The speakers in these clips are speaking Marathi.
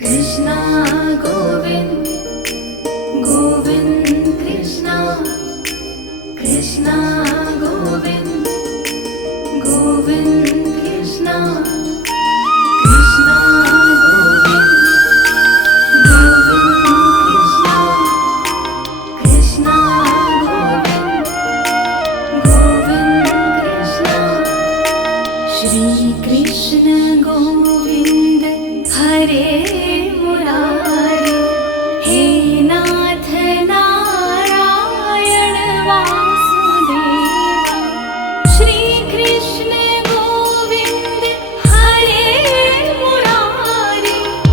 कृष्णा गोविंद गोविंद कृष्णा कृष्णा गोविंद गोविंद कृष्णा कृष्णा गोविंद गोविंद कृष्णा कृष्णा गोविंद गोविंद कृष्णा श्री कृष्ण गोविंद हरे मुरारे हे नाथ नारायण वासुदेव श्री कृष्ण गोविंद हरे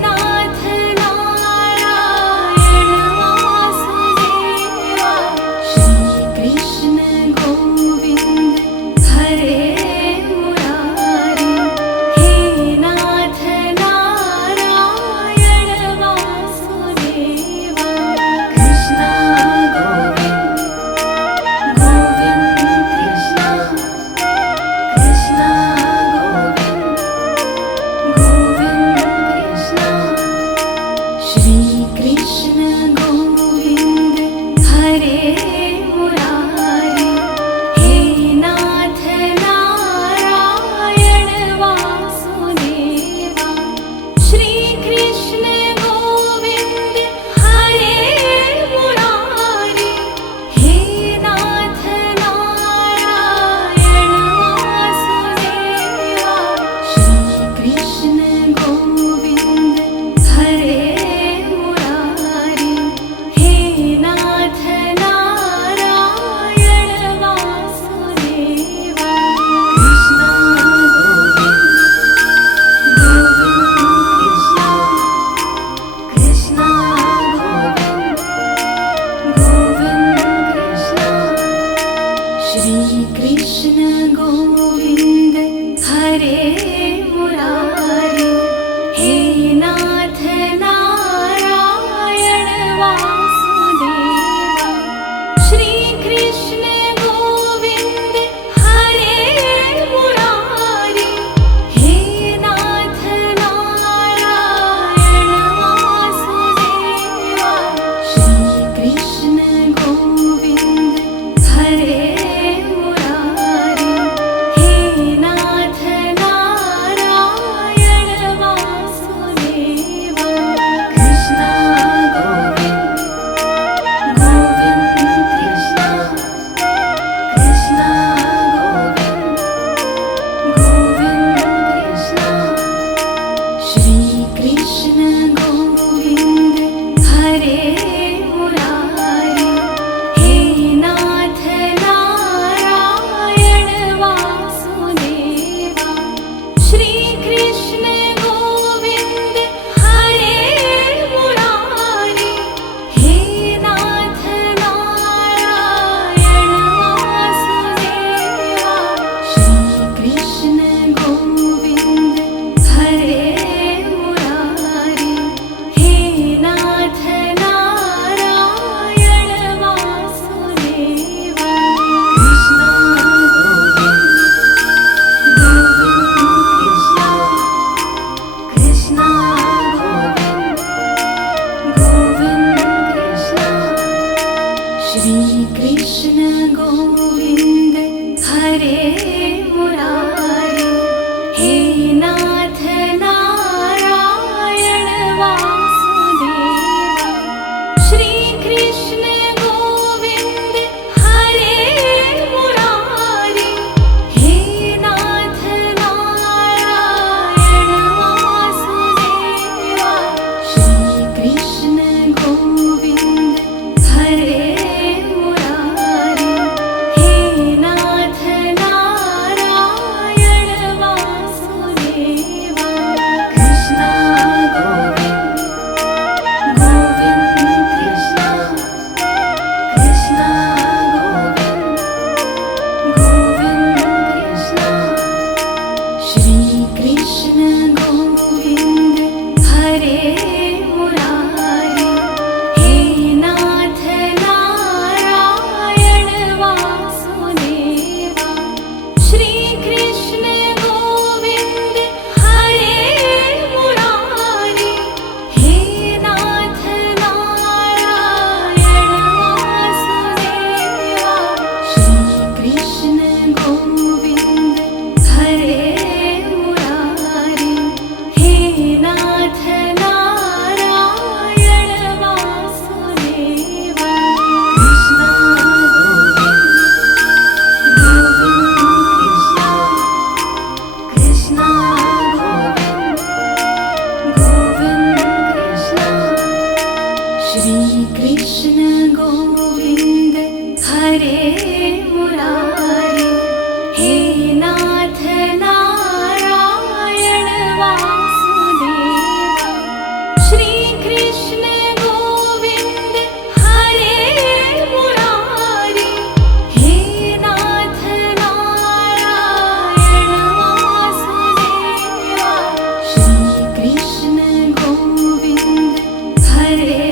मुरारे हे नाथ नारायण वासुदेव श्री कृष्ण गोविंद हरे हरे मुरारे श्री कृष्ण गोविंद हरे मुरारी, हे नाथ नारायण वासुदेव। श्री कृष्ण गोविंद हरे मुरारी, हे नाथ नारायण वासुदेव। श्री कृष्ण गोविंद हरे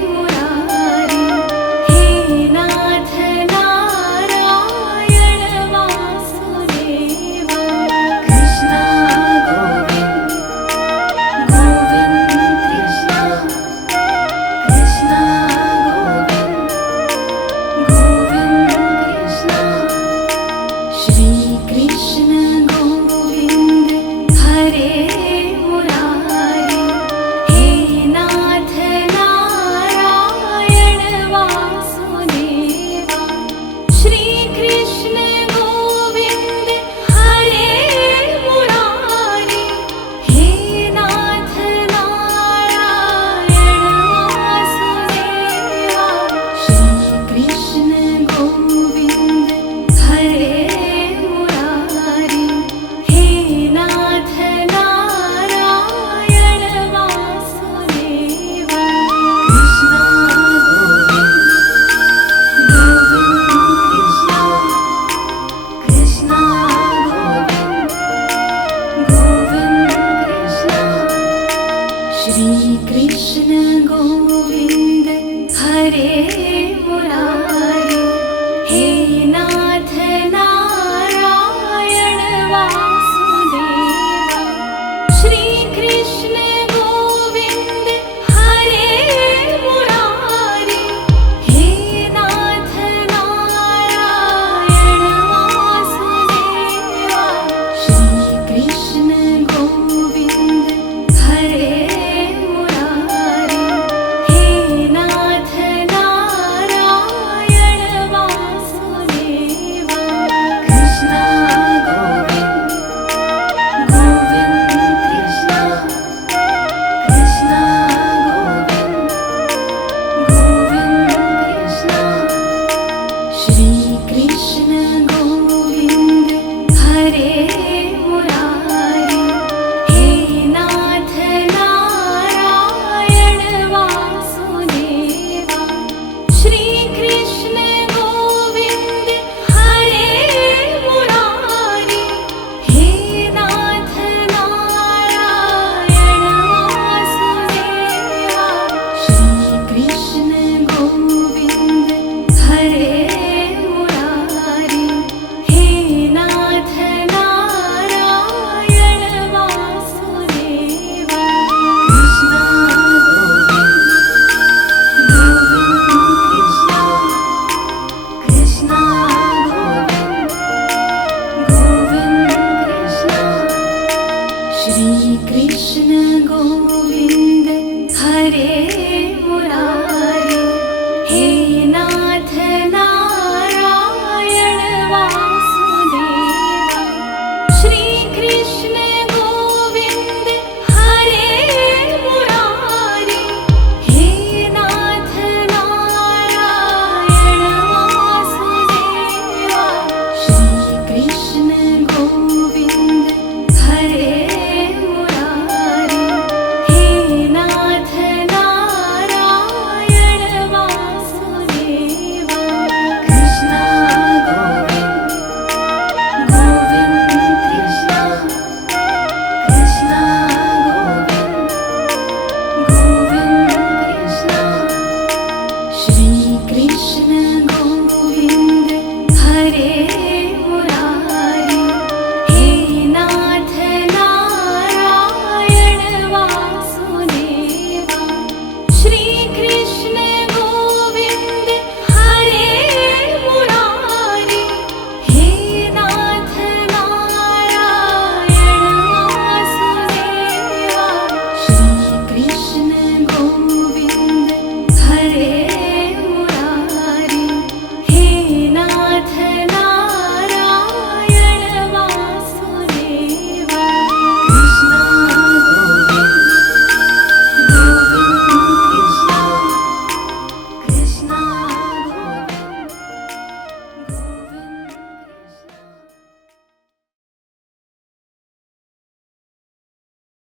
मुरारी, हे नाथ नारायण वासुदेव। कृष्ण गोविंद गोविंद कृष्ण, कृष्ण गोविंद गोविंद कृष्ण। श्री कृष्ण गोविंद हरे मुरारी, हे नाथ नारायण वासुदेव। श्री कृष्ण गोविंद हरे मुरारी, हे नाथ नारायण वासुदेव। श्री कृष्ण गोविंद हरे मुरारी, हे नाथ नारायण वासुदेव। कृष्ण गोविंद हरे मुरारी, हे नाथ नारायण वासुदेव। श्री कृष्ण गोविंद हरे मुरारी, हे नाथ नारायण वासुदेव। श्री कृष्ण गोविंद हरे